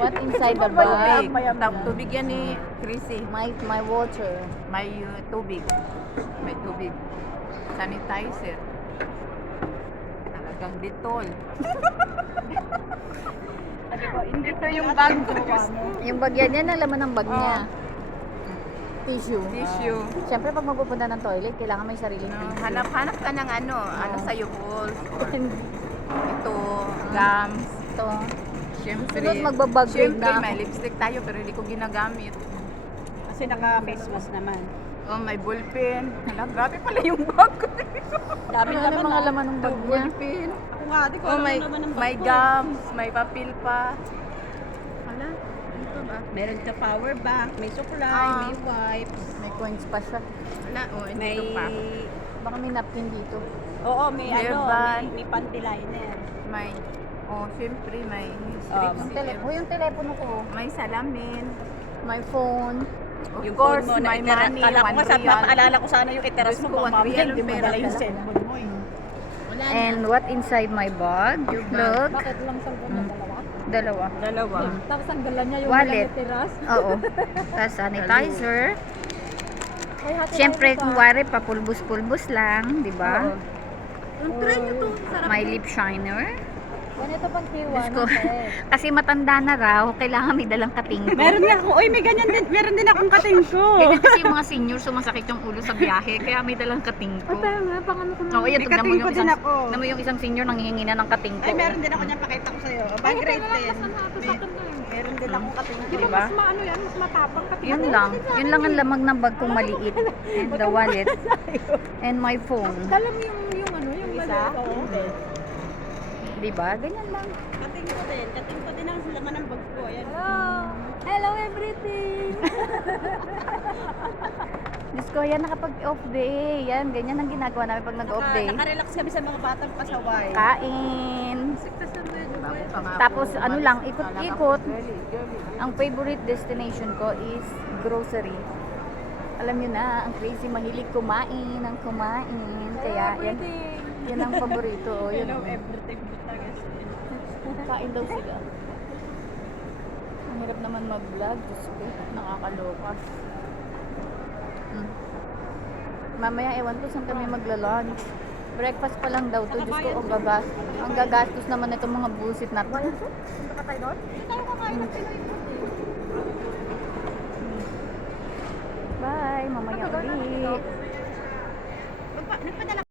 What inside the Tubig. bag? Tubig yan ni Chrissy. My water. May tubig. May tubig. Sanitizer. Talagang Dettol. Ito yung bag ko. Yung bag yan ang laman ng bag niya. Tissue. Tissue. Siyempre pag magpupunta ng toilet, kailangan may sariling tissue. Hanap ka ng ano sa'yo balls. Ito, gums. Ito. Siyempre. Sunod magbabag-grade Siyempre, na ako. may lipstick tayo pero hindi ko ginagamit. Kasi naka-face mask naman. Oh, may ballpen. Hala, grabe pala yung bag ko. Dami Ano naman yung mga laman ng bag niya? Ballpen. Ako nga, di ko Oh, alam may, naman ang may bag ko. gums, may papel pa. Hala, ito ba? Meron ka power bank, may supply, Ah. may wipes, May coins pa siya. Wala, oh, may... ito pa. Baka may napkin dito. Oo, may Hairband. may panty liner. May, oh, siyempre, may Oh, strips. Yung telepono ko. May salamin. My phone. Of Yung course, phone mo may na money, kala ko 1 nga, sabi, real. napaalala ko sana yung iteras Diyos mo, ko, pang 1 mamaya, real hindi mo pera dala yung dala. cellphone mo eh. Wala na. And what inside my bag? Yung bag. Look. Bakit lang cellphone na dalawa? Dalawa. Dalawa. Tapos ang gala niya yung Wallet. walang tiras. Oo. Tapos sanitizer. Ay, hati Siyempre, tayo kung pa. wari, papulbos-pulbos lang, di ba? Ang try nyo to. Sarap. My lip shiner. Ganito pang tiwa Diyos ko. ng test. Kasi matanda na raw, kailangan may dalang katingko. Meron nga ako, oy, may ganyan din, meron din akong kating ko. Ganyan kasi yung mga senior, sumasakit yung ulo sa biyahe, kaya may dalang katingko. Nga, pang ano ko na. Oo, yan, May tignan mo katingko yung din isang, ako. tignan mo yung isang senior nanghihingi na ng katingko. Ay, meron din ako niyan, pakita ko sa'yo. Bag grade 10. Meron din akong kating ko. Di ba Diba? mas maano yan? Mas matapang ka. Yun lang ang lamag ng bag kong maliit. And the wallet. And my phone. Dala mo yung ano, yung Isa? mali. Oo. Diba? Ganyan lang. Kating ko din ang laman ng bag ko. Ayan. Hello everything! Diyos ko, yan nakapag off day. Yan, ganyan ang ginagawa namin pag nag-off day. Naka-relax kami sa mga batang pasaway. Kain. Tapos ano lang, ikot-ikot. Ang favorite destination ko is grocery. Alam nyo na, ang crazy mahilig kumain, ang kumain. Kaya yan ang paborito. Oh, yun. Hello everything. Kain daw sila. Ang hirap naman mag-vlog. Diyos ko, nakakaloka. Mamaya ewan ko saan kami magla-lunch. Breakfast pa lang daw to. Diyos ko, ang gagastos naman itong mga bullshit na to. Bye, mamaya ulit. Nagpadala